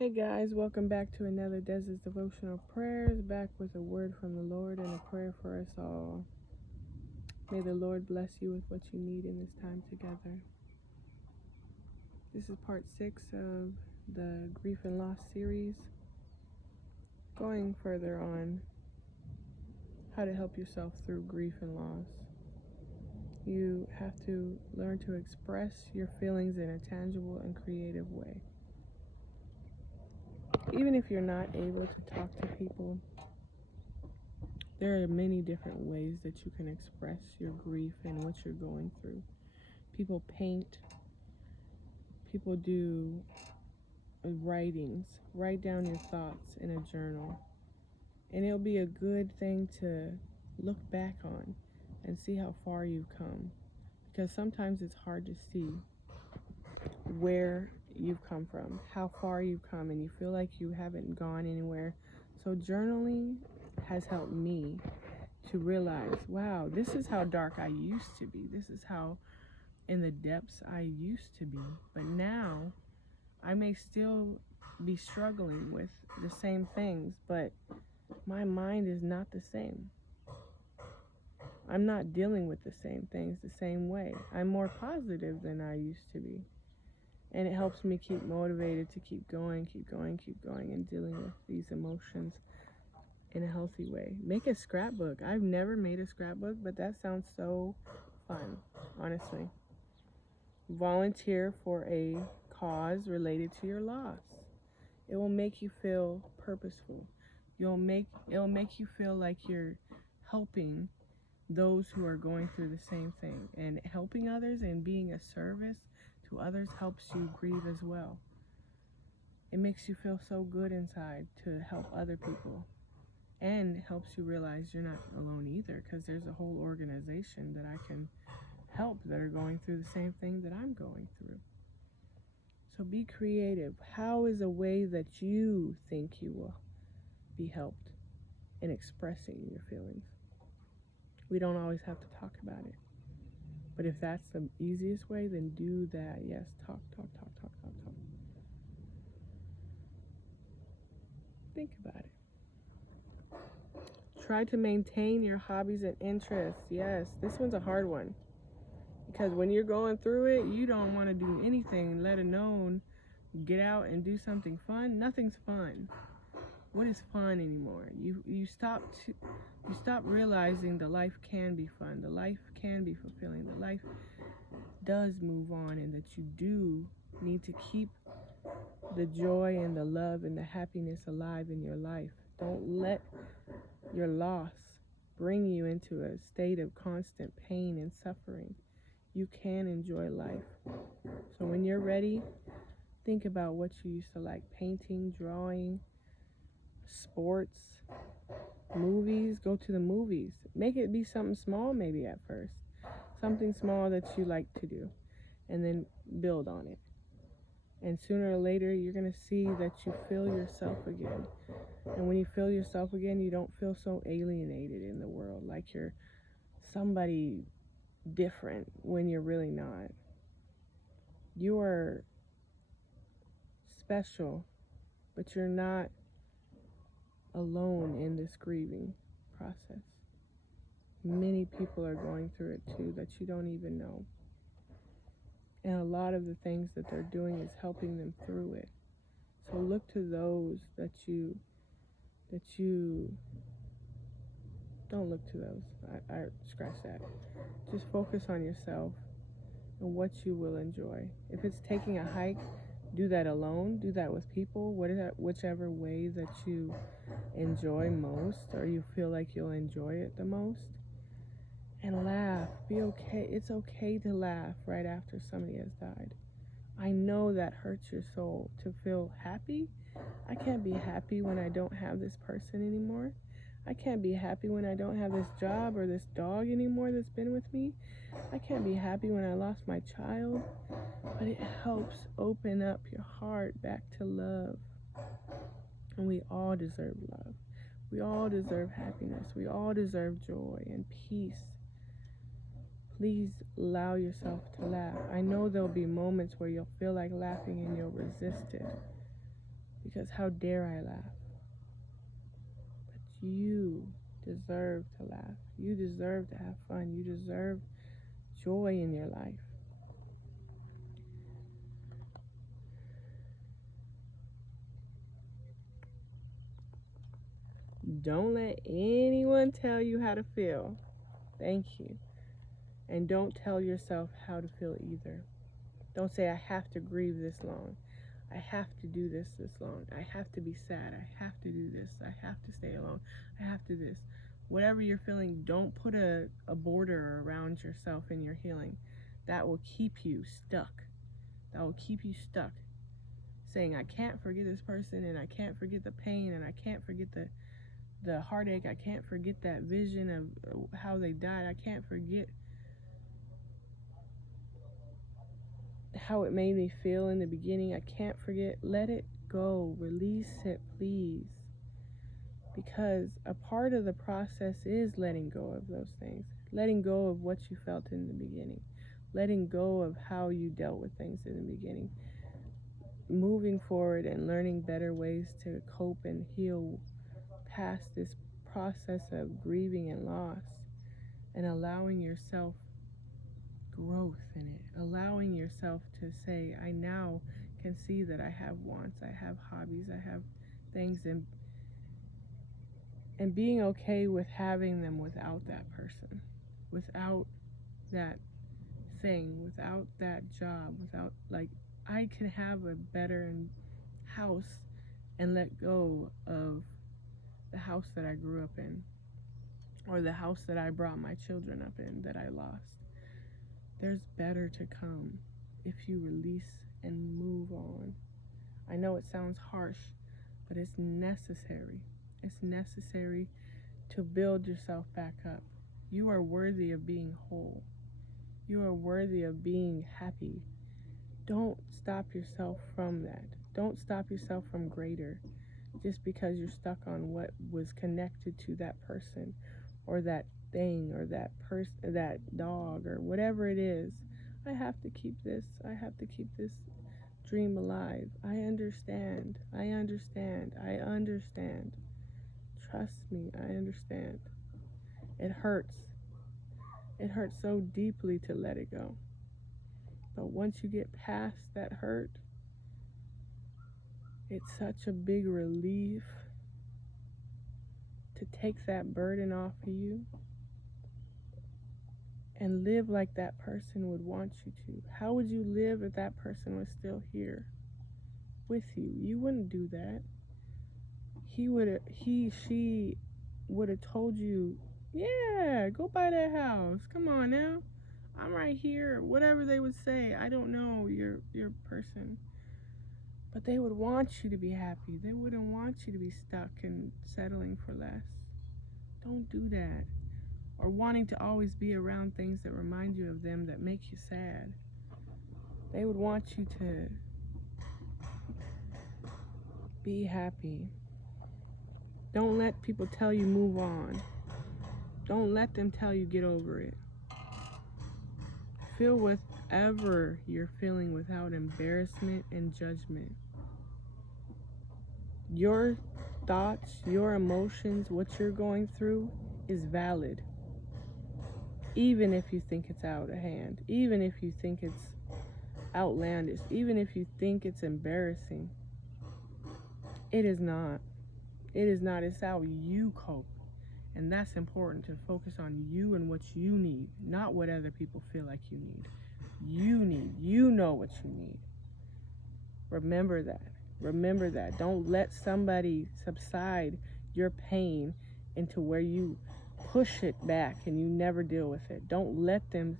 Hey guys, welcome back to another Desert's Devotional Prayers, back with a word from the Lord and a prayer for us all. May the Lord bless you with what you need in this time together. This is part 6 of the Grief and Loss series, going further on how to help yourself through grief and loss. You have to learn to express your feelings in a tangible and creative way. Even if you're not able to talk to people, there are many different ways that you can express your grief and what you're going through. People paint, people do writings, write down your thoughts in a journal. And it'll be a good thing to look back on and see how far you've come. Because sometimes it's hard to see where you've come from, how far you've come, and you feel like you haven't gone anywhere. So journaling has helped me to realize, wow, this is how dark I used to be. This is how in the depths I used to be. But now I may still be struggling with the same things, but my mind is not the same. I'm not dealing with the same things the same way. I'm more positive than I used to be. And it helps me keep motivated to keep going, and dealing with these emotions in a healthy way. Make a scrapbook. I've never made a scrapbook, but that sounds so fun, honestly. Volunteer for a cause related to your loss. It will make you feel purposeful. It'll make you feel like you're helping those who are going through the same thing. And helping others and being a service to others helps you grieve as well. It makes you feel so good inside to help other people. And helps you realize you're not alone either, because there's a whole organization that I can help that are going through the same thing that I'm going through. So be creative. How is a way that you think you will be helped in expressing your feelings? We don't always have to talk about it. But if that's the easiest way, then do that. Yes, talk. Think about it. Try to maintain your hobbies and interests. Yes, this one's a hard one. Because when you're going through it, you don't want to do anything, let alone get out and do something fun. Nothing's fun. What is fun anymore? You stop realizing the life can be fun. The life can be fulfilling. The life does move on, and that you do need to keep the joy and the love and the happiness alive in your life. Don't let your loss bring you into a state of constant pain and suffering. You can enjoy life. So when you're ready, think about what you used to like: painting, drawing, sports, movies. Go to the movies. Make it be something small maybe at first. Something small that you like to do, and then build on it. And sooner or later, you're going to see that you feel yourself again. And when you feel yourself again, you don't feel so alienated in the world, like you're somebody different when you're really not. You are special, but you're not alone in this grieving process. Many people are going through it too that you don't even know. And a lot of the things that they're doing is helping them through it. So look to those that you don't look to those. I scratch that. Just focus on yourself and what you will enjoy. If it's taking a hike, do that alone. Do that with people. Whichever way that you enjoy most, or you feel like you'll enjoy it the most. And laugh. Be okay. It's okay to laugh right after somebody has died. I know that hurts your soul to feel happy. I can't be happy when I don't have this person anymore. I can't be happy when I don't have this job or this dog anymore that's been with me. I can't be happy when I lost my child. But it helps open up your heart back to love. And we all deserve love. We all deserve happiness. We all deserve joy and peace. Please allow yourself to laugh. I know there'll be moments where you'll feel like laughing and you'll resist it. Because how dare I laugh? But you deserve to laugh. You deserve to have fun. You deserve joy in your life. Don't let anyone tell you how to feel. Thank you. And don't tell yourself how to feel either. Don't say, I have to grieve this long. I have to do this long. I have to be sad. I have to do this. I have to stay alone. I have to this. Whatever you're feeling, don't put a border around yourself in your healing. That will keep you stuck. That will keep you stuck. Saying, I can't forget this person, and I can't forget the pain, and I can't forget the heartache. I can't forget that vision of how they died. I can't forget how it made me feel in the beginning. I can't forget. Let it go. Release it, please. Because a part of the process is letting go of those things. Letting go of what you felt in the beginning. Letting go of how you dealt with things in the beginning. Moving forward and learning better ways to cope and heal past this process of grieving and loss. And allowing yourself growth in it, allowing yourself to say, I now can see that I have wants, I have hobbies, I have things, and being okay with having them without that person, without that thing, without that job, without, like, I can have a better house and let go of the house that I grew up in, or the house that I brought my children up in that I lost. There's better to come if you release and move on. I know it sounds harsh, but it's necessary. It's necessary to build yourself back up. You are worthy of being whole. You are worthy of being happy. Don't stop yourself from that. Don't stop yourself from greater just because you're stuck on what was connected to that person or that thing or that person, that dog or whatever it is. I have to keep this. I have to keep this dream alive. I understand. I understand. I understand. Trust me, I understand. It hurts. It hurts so deeply to let it go. But once you get past that hurt, it's such a big relief to take that burden off of you and live like that person would want you to. How would you live if that person was still here with you? You wouldn't do that. She would have told you, yeah, go buy that house. Come on now. I'm right here. Whatever they would say. I don't know your person. But they would want you to be happy. They wouldn't want you to be stuck and settling for less. Don't do that. Or wanting to always be around things that remind you of them that make you sad. They would want you to be happy. Don't let people tell you move on. Don't let them tell you get over it. Feel whatever you're feeling without embarrassment and judgment. Your thoughts, your emotions, what you're going through is valid. Even if you think it's out of hand, even if you think it's outlandish, even if you think it's embarrassing, it is not. It is not. It's how you cope. And that's important, to focus on you and what you need, not what other people feel like you need. You know what you need. Remember that. Remember that. Don't let somebody subside your pain into where you push it back and you never deal with it. Don't let them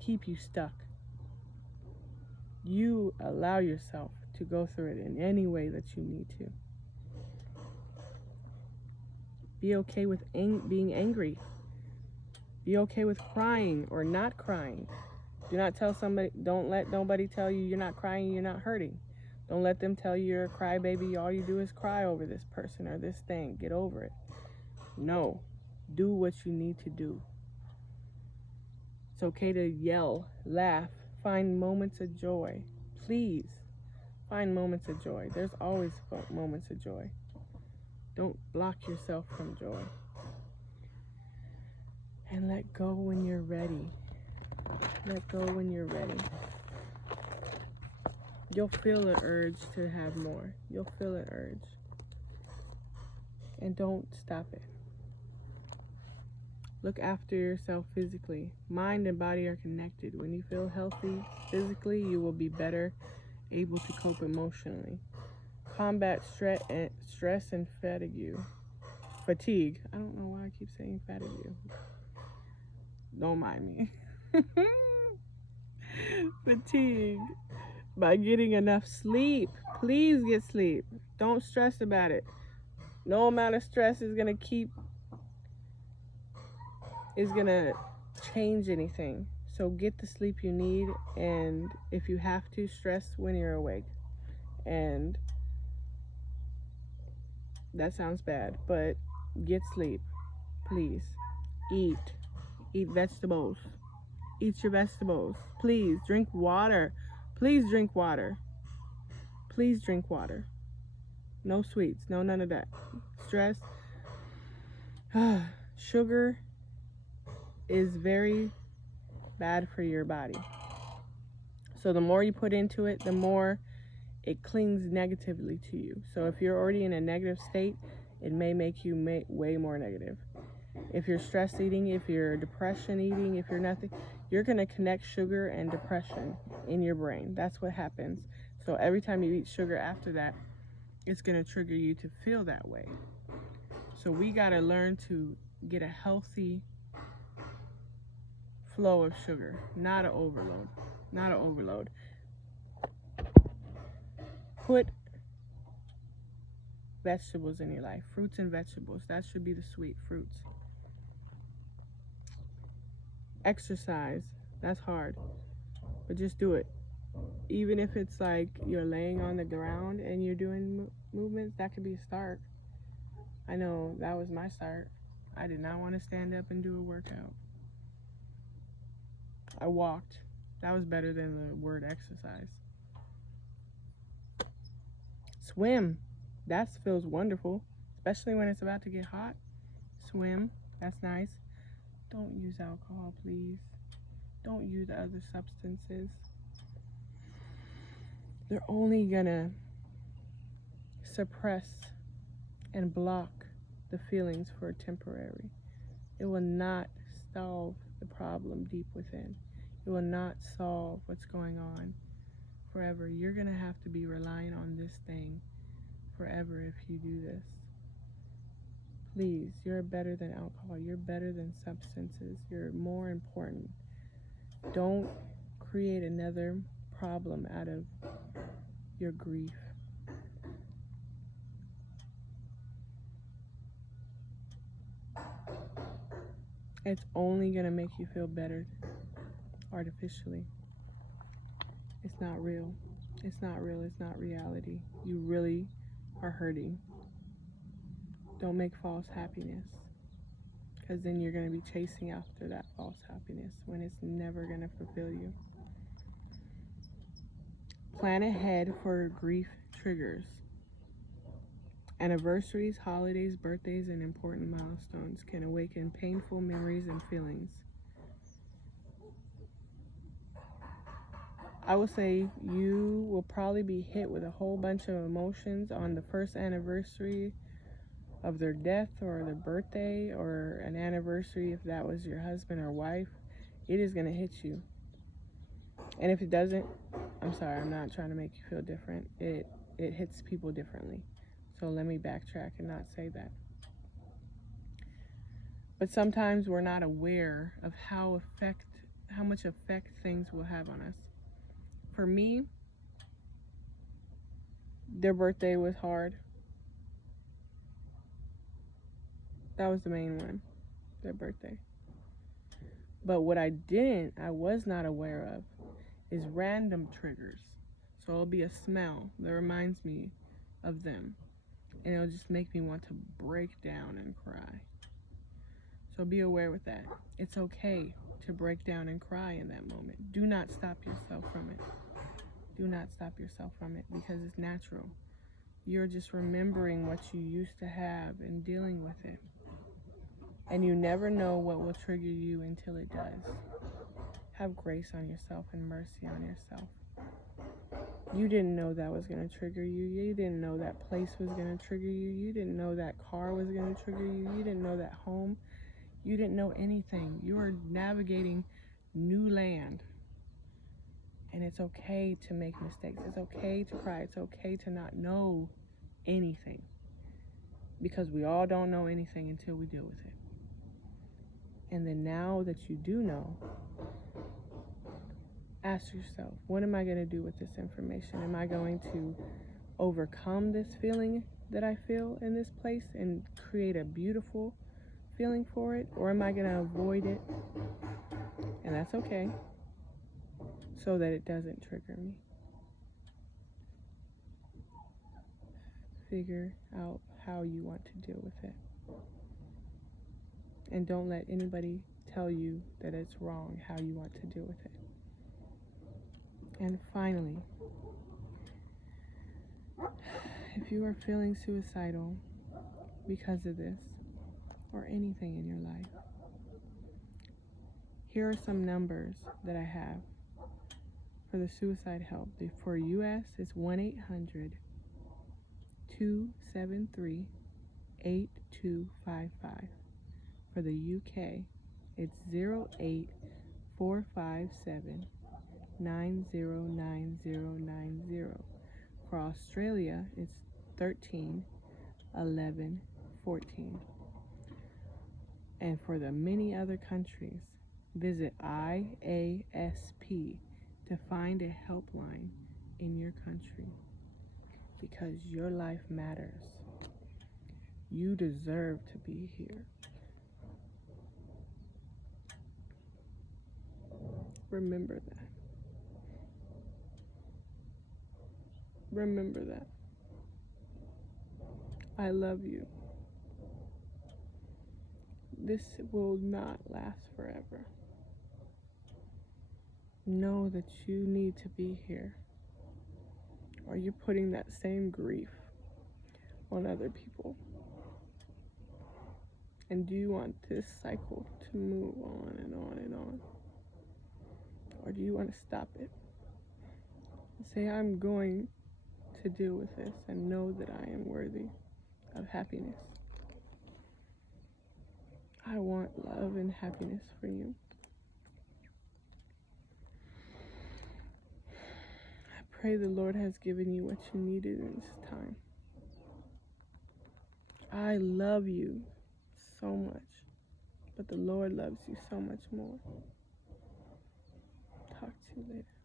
keep you stuck. You allow yourself to go through it in any way that you need to. Be okay with being angry. Be okay with crying or not crying. Do not tell somebody, don't let nobody tell you you're not crying, you're not hurting. Don't let them tell you you're a crybaby, all you do is cry over this person or this thing. Get over it. No. Do what you need to do. It's okay to yell, laugh, find moments of joy. Please. Find moments of joy. There's always moments of joy. Don't block yourself from joy. And let go when you're ready. Let go when you're ready. You'll feel the urge to have more. You'll feel an urge. And don't stop it. Look after yourself physically. Mind and body are connected. When you feel healthy physically, you will be better able to cope emotionally. Combat stress and fatigue. Fatigue. I don't know why I keep saying fatigue. Don't mind me. Fatigue. By getting enough sleep. Please get sleep. Don't stress about it. No amount of stress is going to change anything. So get the sleep you need, and if you have to, stress when you're awake. And that sounds bad, but get sleep, please. Eat vegetables. Eat your vegetables. Please drink water. Please drink water. Please drink water. No sweets, no none of that. Stress. Sugar is very bad for your body. So the more you put into it, the more it clings negatively to you. So if you're already in a negative state, it may make you way more negative. If you're stress eating, if you're depression eating, if you're nothing, you're going to connect sugar and depression in your brain. That's what happens. So every time you eat sugar after that, it's going to trigger you to feel that way. So we got to learn to get a healthy flow of sugar, not an overload. Not an overload. Put vegetables in your life, fruits and vegetables. That should be the sweet fruits. Exercise. That's hard, but just do it. Even if it's like you're laying on the ground and you're doing movements, that could be a start. I know that was my start. I did not want to stand up and do a workout. I walked. That was better than the word exercise. Swim. That feels wonderful, especially when it's about to get hot. Swim. That's nice. Don't use alcohol, please. Don't use other substances. They're only gonna suppress and block the feelings for temporary. It will not solve the problem deep within. It will not solve what's going on forever. You're gonna have to be relying on this thing forever if you do this. Please, you're better than alcohol. You're better than substances. You're more important. Don't create another problem out of your grief. It's only going to make you feel better artificially. It's not real. It's not real. It's not reality. You really are hurting. Don't make false happiness, because then you're going to be chasing after that false happiness when it's never going to fulfill you. Plan ahead for grief triggers. Anniversaries, holidays, birthdays, and important milestones can awaken painful memories and feelings. I will say you will probably be hit with a whole bunch of emotions on the first anniversary of their death or their birthday, or an anniversary if that was your husband or wife. It is going to hit you. And if it doesn't, I'm sorry, I'm not trying to make you feel different. It hits people differently. So let me backtrack and not say that. But sometimes we're not aware of how much effect things will have on us. For me, their birthday was hard. That was the main one, their birthday. But what I was not aware of, is random triggers. So it'll be a smell that reminds me of them, and it'll just make me want to break down and cry. So be aware with that. It's okay to break down and cry in that moment. Do not stop yourself from it. Do not stop yourself from it, because it's natural. You're just remembering what you used to have and dealing with it. And you never know what will trigger you until it does. Have grace on yourself and mercy on yourself. You didn't know that was going to trigger you. You didn't know that place was going to trigger you. You didn't know that car was going to trigger you. You didn't know that home. You didn't know anything. You are navigating new land. And it's okay to make mistakes. It's okay to cry. It's okay to not know anything. Because we all don't know anything until we deal with it. And then now that you do know, ask yourself, what am I going to do with this information? Am I going to overcome this feeling that I feel in this place and create a beautiful feeling for it? Or am I going to avoid it? And that's okay, so that it doesn't trigger me. Figure out how you want to deal with it. And don't let anybody tell you that it's wrong how you want to deal with it. And finally, if you are feeling suicidal because of this or anything in your life, here are some numbers that I have for the suicide help. For US, it's 1-800-273-8255. For the UK, it's 08457-909090. For Australia, it's 13-11-14. And for the many other countries, visit IASP to find a helpline in your country, because your life matters. You deserve to be here. Remember that. Remember that. I love you. This will not last forever. Know that you need to be here, or you're putting that same grief on other people. And do you want this cycle to move on and on and on? Or do you want to stop it? Say, I'm going to deal with this and know that I am worthy of happiness. I want love and happiness for you. I pray the Lord has given you what you needed in this time. I love you so much, but the Lord loves you so much more. Talk to you later.